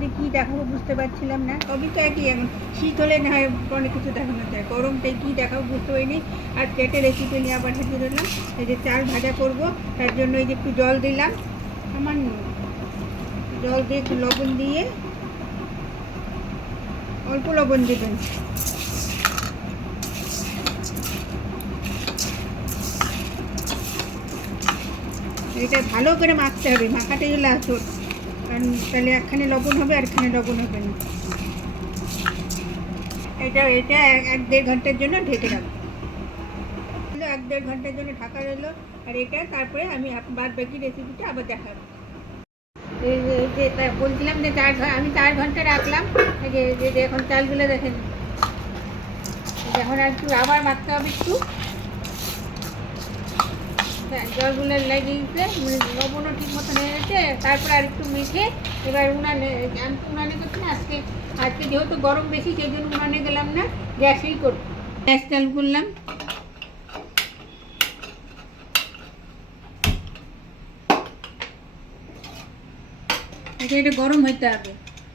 মধ্যে কী দেখাবো বুঝতে পারছিলাম না। সবই তো একই, এখন শীত হলে না হয় অনেক কিছু দেখানো যায়, গরমটাই কী দেখাবো বুঝতে পারিনি। আর কেটে রেসিপি নিয়ে আবার হেঁটে দিলাম। এই যে চাল ভাজা করব, তার জন্য এই যে একটু জল দিলাম, সামান্য জল দিয়ে একটু লবণ দিয়ে, অল্প লবণ দেবেন। এটা ভালো করে মাখতে হবে, মাখাটাই হলো আসল, কারণ তাহলে একখানে লবণ হবে আর এখানে লবণ হবে না। এটা এটা 1-1.5 ঘন্টার জন্য ঢেকে রাখবো। 1-1.5 ঘন্টার জন্য ঢাকা রইলো। আর এটা তারপরে আমি বাদ বাকি রেসিপিটা আবার দেখাবো। এই যে বলছিলাম যে আমি 4 ঘন্টা রাখলাম। এই যে এখন চালগুলো দেখেন, এখন আর একটু আবার মাখতে হবে একটু, জলগুলো লেগে গেছে, মানে লবণও ঠিক মতন হয়ে গেছে। তারপরে আর একটু মেখে এবার উনানে, আমি তো উনানে করছি না আজকে, আজকে যেহেতু গরম বেশি সেই জন্য উনানে গেলাম না, গ্যাসেই করব। গ্যাস চালু করলাম। এটা গরম হইতে হবে,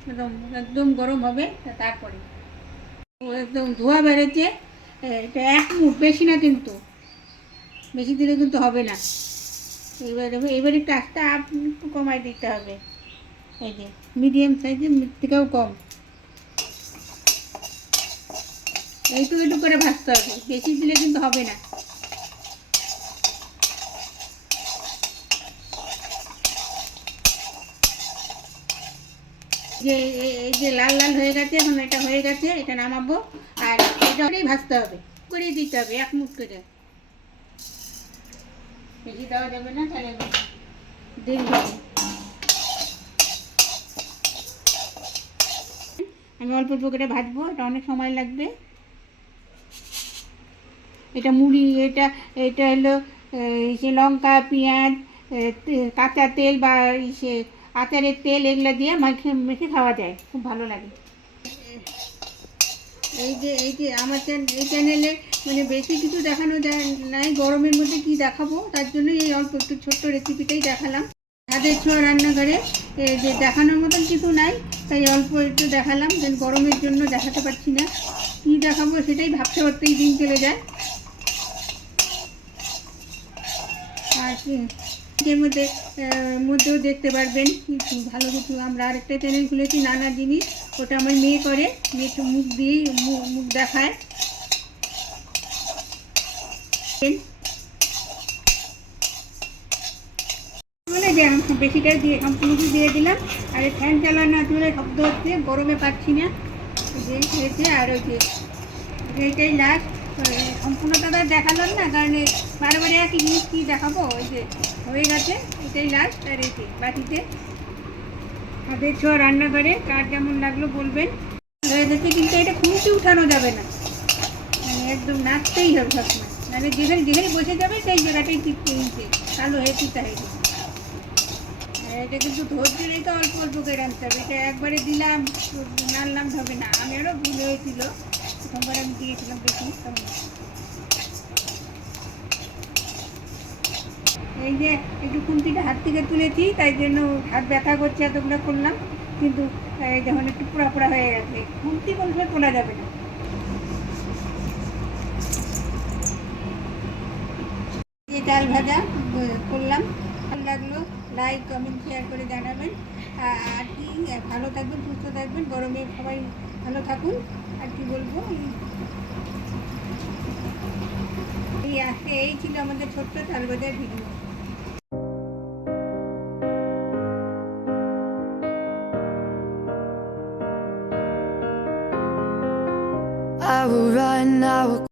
একদম একদম গরম হবে। তারপরে একদম ধোয়া বেরোচ্ছে। এটা 1 মুঠ, বেশি না কিন্তু, বেশি দিলে কিন্তু হবে না। এবার একটু আস্তে একটু কমাই দিতে হবে। এই যে মিডিয়াম সাইজের থেকেও কম, এইটুকু একটু করে ভাজতে হবে, বেশি দিলে কিন্তু হবে না। যে এই যে লাল লাল হয়ে গেছে, এখন এটা হয়ে গেছে, এটা নামাবো। আর এটা ভাজতে হবে, করিয়ে দিতে হবে 1 মুঠ করে, বেশি দেওয়া যাবে না, তাহলে দেরি হবে। আমি অল্প অল্প করে ভাজবো, এটা অনেক সময় লাগবে। এটা মুড়ি, এটা এটা হলো সে লঙ্কা, পেঁয়াজ, কাঁচা তেল বা সে আচারের তেল, এগুলো দিয়ে মাখে মেখে খাওয়া যায়, খুব ভালো লাগে। এই যে আমার এই চ্যানেলে মানে বেশি কিছু দেখানো যায় নাই, গরমের মধ্যে কি দেখাবো, তার জন্য এই অল্প একটু ছোট্ট রেসিপিটাই দেখালাম। ছাদের ছোঁয়া রান্নাঘরে যে দেখানোর মতন কিছু নাই, তাই অল্প একটু দেখালাম, দেন গরমের জন্য দেখাতে পারছি না। কী দেখাবো সেটাই ভাবতে ভাবতেই দিন চলে যায়। আর এর মধ্যেও দেখতে পারবেন কিছু ভালো কিছু। আমরা আরেকটা চ্যানেল খুলেছি, নানা জিনিস, ওটা আমার মেয়ে করে, মেয়ে তো মুখ দিয়েই মুখ দেখায়। বলে যে আমি বেশিটা দিয়ে সম্পূর্ণ দিয়ে দিলাম। আর ফ্যান চালানো চলে শব্দ হচ্ছে, গরমে পাচ্ছি না, যে হয়েছে। আর ওই যে এইটাই লাস্ট, সম্পূর্ণটা দেখালাম না, কারণ বারবারে একই জিনিস কী দেখাবো। ওই যে হয়ে গেছে, এটাই লাস্ট। আর এই যে বাটিতে হাতের ছোঁয়া রান্নাঘরে, কার যেমন লাগলো বলবেন। হয়ে গেছে, কিন্তু এটা খুঁজতে উঠানো যাবে না, মানে একদম নাচতেই হবে সবসময়, মানে যেখানে যেখানে বসে যাবে সেই জায়গাটাই টিপতে নিচ্ছে, কালো হয়ে চিতা হয়ে যাবে। এটা কিন্তু ধৈর্য নেই, তো অল্প অল্প করে রাঁধতে হবে। এটা একবারে দিলাম নাড়লাম হবে না, আমি আরও ভুল হয়েছিল, প্রথমবার আমি দিয়েছিলাম বেশি। এই যে একটু খুন্তিটা হাত থেকে তুলেছি, তাই জন্য হাত ব্যথা করছে, এতগুলো করলাম, কিন্তু যখন একটু পোড়া পোড়া হয়ে গেছে, খুন্তি কোনো সময় তোলা যাবে না। যে চাল ভাজা করলাম, ভালো লাগলো, লাইক কমেন্ট শেয়ার করে জানাবেন। আর কি, ভালো থাকবেন, সুস্থ থাকবেন, গরমে সবাই ভালো থাকুন। আর কি বলবো, এই ছিল আমাদের ছোট্ট চাল ভাজার video. I will run, I will